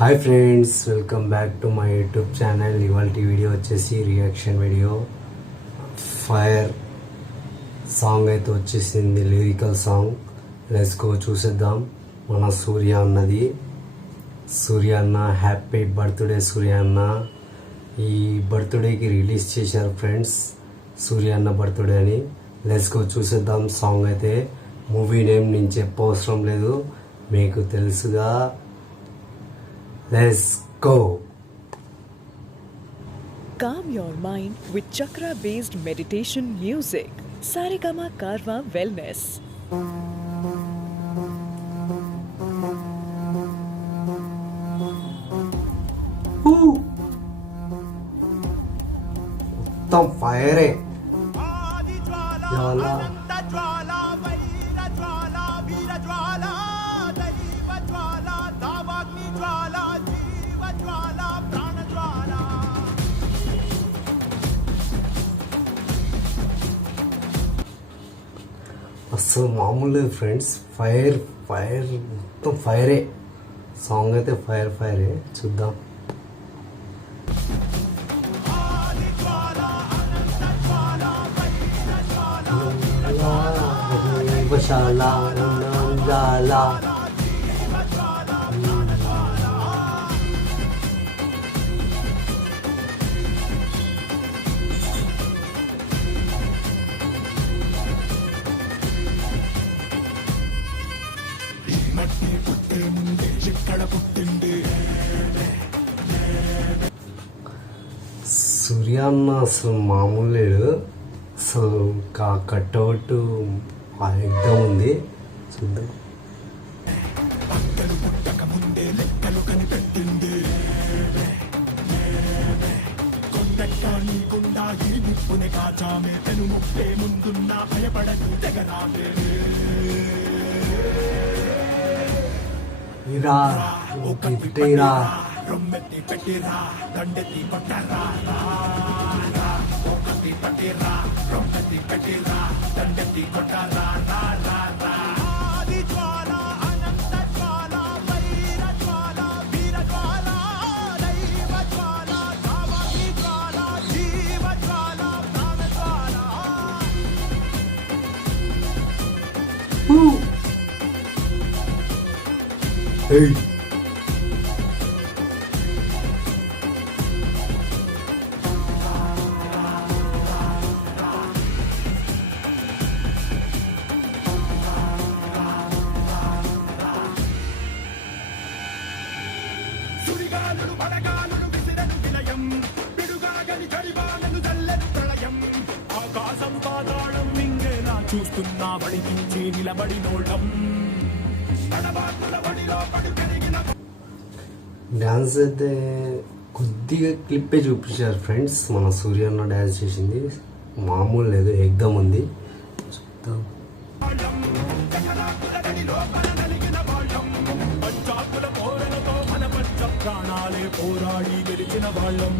Hi friends, welcome back to my YouTube channel. ఇవాళ video వచ్చేసి reaction video. Fire song అయితే వచ్చేసింది, lyrical song. Let's go చూసేద్దాం. మన సూర్య అన్నది. సూర్య అన్న హ్యాపీ బర్త్డే సూర్య అన్న. ఈ బర్త్డేకి రిలీజ్ చేశారు ఫ్రెండ్స్, సూర్య అన్న బర్త్డే అని. లెట్స్ గో చూసేద్దాం సాంగ్ అయితే. మూవీ నేమ్ నేను చెప్పవసరం లేదు, మీకు తెలుసుగా. Let's go. Calm your mind with chakra-based meditation music. Saregama Karwa Wellness. మొత్తం ఫైరే. అసలు మామూలు లేదు ఫ్రెండ్స్. ఫైర్ ఫైర్ మొత్తం ఫైరే. సాంగ్ అయితే ఫైరే. చూద్దాం. సూర్య అన్న అసలు మామూలు లేడు. అసలు కట్అవుట్ ఎగ్దం ఉంది. చూద్దాం. ఇరా ఇరా రొమ్మెత్తి పెట్టిరా దండెత్తి కొట్టరా ఒకటి పట్టిరా రొమ్మెత్తి పెట్టిరా దండెత్తి కొట్టరా ఆది జ్వాల అనంత జ్వాల వైర జ్వాల వీర జ్వాల దైవ జ్వాల కామకి జ్వాల జీవ జ్వాల ప్రాణ జ్వాల. Hey. చూస్తున్నా బడికించి నిలబడి నోళ్ళం డాన్స్ అయితే కొద్దిగా క్లిప్పే చూపించారు ఫ్రెండ్స్. మన సూర్య అన్న డాన్స్ చేసింది మామూలు లేదు, ఎగ్దం ఉంది. చూద్దాం. ప్రాణాలే పోరాడి గెలిచిన వాళ్ళం.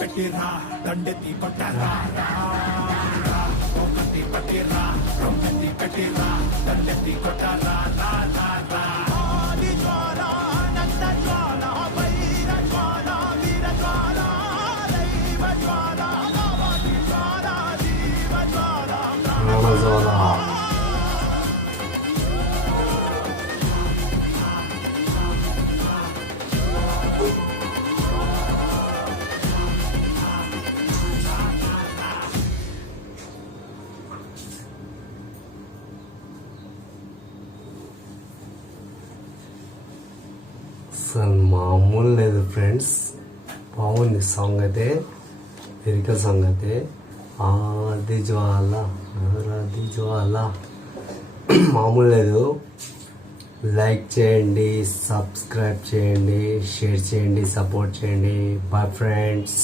పెట్టిరా దండెత్తి కొట్టరా ఒకటి పట్టిరా రొమ్మెత్తి పెట్టిరా దండెత్తి కొట్టరా ఆది జ్వాల అనంత జ్వాల వైర జ్వాల వీర జ్వాల దైవ జ్వాల కామకి జ్వాల జీవ జ్వాల ప్రాణ జ్వాల. అసలు మామూలు లేదు ఫ్రెండ్స్, బాగుంది సాంగ్ అయితే, లిరికల్ సాంగ్ అయితే. ఆది జ్వాల ఆరాది జ్వాల మామూలు లేదు. లైక్ చేయండి, సబ్స్క్రైబ్ చేయండి, షేర్ చేయండి, సపోర్ట్ చేయండి. Bye friends.